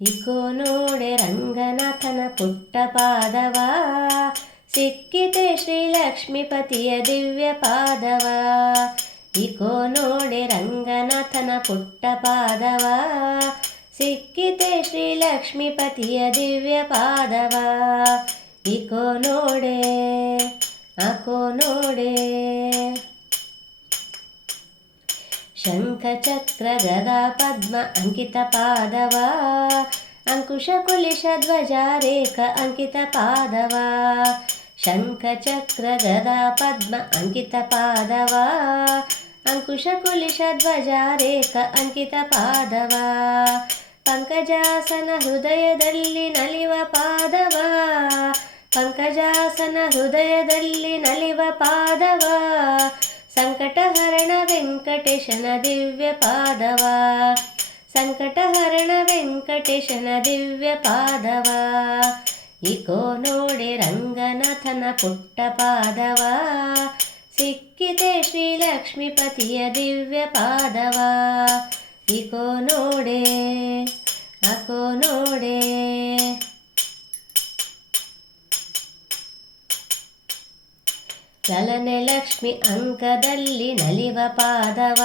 Eco ನೋಡೆ ರಂಗನಾಥನ ಪುಟ್ಟ ಪಾದವ ಸಿಕ್ಕಿತೆ ಶ್ರೀ ಲಕ್ಷ್ಮೀಪತಿಯ ದಿವ್ಯ ಪಾದವ ಇಕೋ ನೋಡೆ ರಂಗನಾಥನ ಪುಟ್ಟ ಪಾದವ ಸಿಕ್ಕಿತೆ ಶ್ರೀ ಲಕ್ಷ್ಮೀಪತಿಯ ದಿವ್ಯ ಪಾದವ ಇಕೋ ನೋಡೆ ಅಕೋ ನೋಡೆ ಶಂಖಚಕ್ರ ಗದಾ ಪದ್ಮ ಅಂಕಿತ ಪಾದವ. ಅಂಕುಶ ಕುಲಿಶ ಧ್ವಜ ರೇಖ ಅಂಕಿತ ಪಾದವ. ಶಂಖಚಕ್ರ ಗದಾ ಪದ್ಮ ಅಂಕಿತ ಪಾದವ. ಅಂಕುಶ ಕುಲಿಶ ಧ್ವಜ ರೇಖ ಅಂಕಿತ ಪಾದವ. ಪಂಕಜಾಸನ ಹೃದಯದಲ್ಲಿ ನಲಿವ ಪಾದವ. ಪಂಕಜಾಸನ ಹೃದಯದಲ್ಲಿ ನಲಿವ ಪಾದವ. ಸಂಕಟಹರಣ ವೆಂಕಟೇಶನ ದಿವ್ಯ ಪಾದವ. ಸಂಕಟಹರಣ ವೆಂಕಟೇಶನ ದಿವ್ಯ ಪಾದವ. ಇಕೋ ನೋಡಿ ರಂಗನಾಥನ ಪುಟ್ಟ ಪಾದವ. ಸಿಕ್ಕಿತೆ ಶ್ರೀ ಲಕ್ಷ್ಮೀಪತಿಯ ದಿವ್ಯ ಪಾದವ. ಇಕೋ ನೋಡೆ, ಅಕೋ ಚಲನೆ ಲಕ್ಷ್ಮಿ ಅಂಕದಲ್ಲಿ ನಲಿವ ಪಾದವ,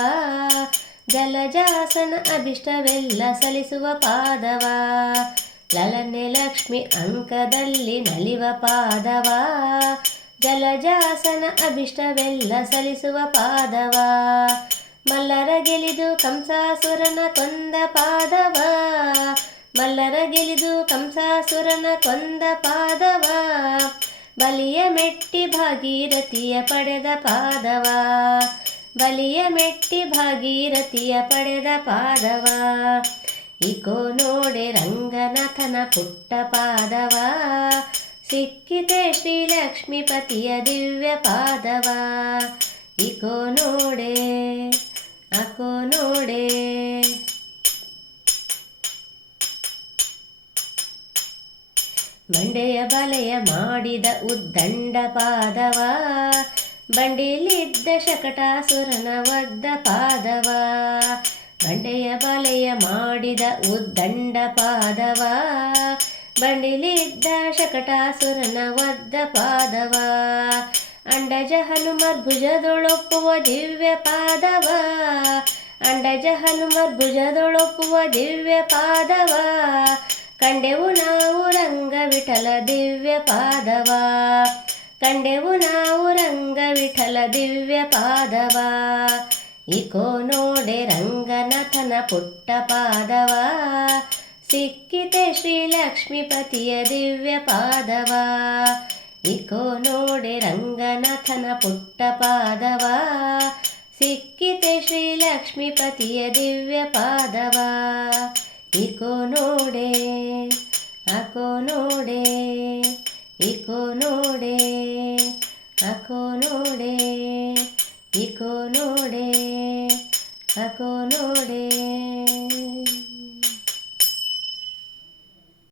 ಜಲಜಾಸನ ಅಭಿಷ್ಟವೆಲ್ಲ ಸಲಿಸುವ ಪಾದವ. ಲಲನೆ ಲಕ್ಷ್ಮಿ ಅಂಕದಲ್ಲಿ ನಲಿವ ಪಾದವ, ಜಲಜಾಸನ ಅಭಿಷ್ಟವೆಲ್ಲ ಸಲಿಸುವ ಪಾದವ. ಮಲ್ಲರ ಗೆಲಿದು ಕಂಸಾಸುರನ ಕೊಂದ ಪಾದವ ಮಲ್ಲರ ಗೆಲಿದು ಕಂಸಾಸುರನ ಕೊಂದ ಪಾದವ. ಬಲಿಯ ಮೆಟ್ಟಿ ಭಾಗೀರಥಿಯ ಪಡೆದ ಪಾದವ. ಬಲಿಯ ಮೆಟ್ಟಿ ಭಾಗೀರಥಿಯ ಪಡೆದ ಪಾದವ. ಇಕೋ ನೋಡೆ ರಂಗನಾಥನ ಪುಟ್ಟ ಪಾದವ. ಸಿಕ್ಕಿತೆ ಶ್ರೀ ಲಕ್ಷ್ಮೀಪತಿಯ ದಿವ್ಯ ಪಾದವ. ಇಕೋ ನೋಡೆ, ಅಕೋ ನೋಡೆ. ಬಂಡೆಯ ಬಲೆಯ ಮಾಡಿದ ಉದ್ದಂಡ ಪಾದವ, ಬಂಡೆಯಲ್ಲಿದ್ದ ಶಕಟಾಸುರನ ಒದ್ದ ಪಾದವ, ಬಂಡೆಯ ಬಲೆಯ ಮಾಡಿದ ಉದ್ದಂಡ ಪಾದವ ಬಂಡಿಲಿದ್ದ ಶಕಟಾಸುರನ ಒದ್ದ ಪಾದವ, ಅಂಡಜ ಹನುಮರ್ಭುಜದೊಳೊಪ್ಪುವ ದಿವ್ಯ ಪಾದವ, ಅಂಡಜ ಹನುಮರ್ಭುಜದೊಳೊಪ್ಪುವ ದಿವ್ಯ ಪಾದವ, ಕಂಡೆವು ನಾವು ರಂಗ ವಿಠಲ ದಿವ್ಯ ಪಾದವ ಕಂಡೆವು ನಾವು ರಂಗ ವಿಠಲ ದಿವ್ಯ ಪಾದವ ಇಕೋ ನೋಡೆ ರಂಗನಾಥನ ಪುಟ್ಟ ಪಾದವ ಸಿಕ್ಕಿತೆ ಶ್ರೀ ಲಕ್ಷ್ಮೀಪತಿಯ ದಿವ್ಯ ಪಾದವ ಇಕೋ ನೋಡೆ ರಂಗನಾಥನ ಪುಟ್ಟ ಪಾದವ ಸಿಕ್ಕಿತೆ ಶ್ರೀ ಲಕ್ಷ್ಮೀಪತಿಯ ದಿವ್ಯ ಪಾದವ ಇಕೋ ನೋಡೆ ಅಕೋ ನೋಡೆ ಇಕೋ ನೋಡೆ ಅಕೋ ನೋಡೆ ಇಕೋ ನೋಡೆ ಅಕೋ ನೋಡೆ.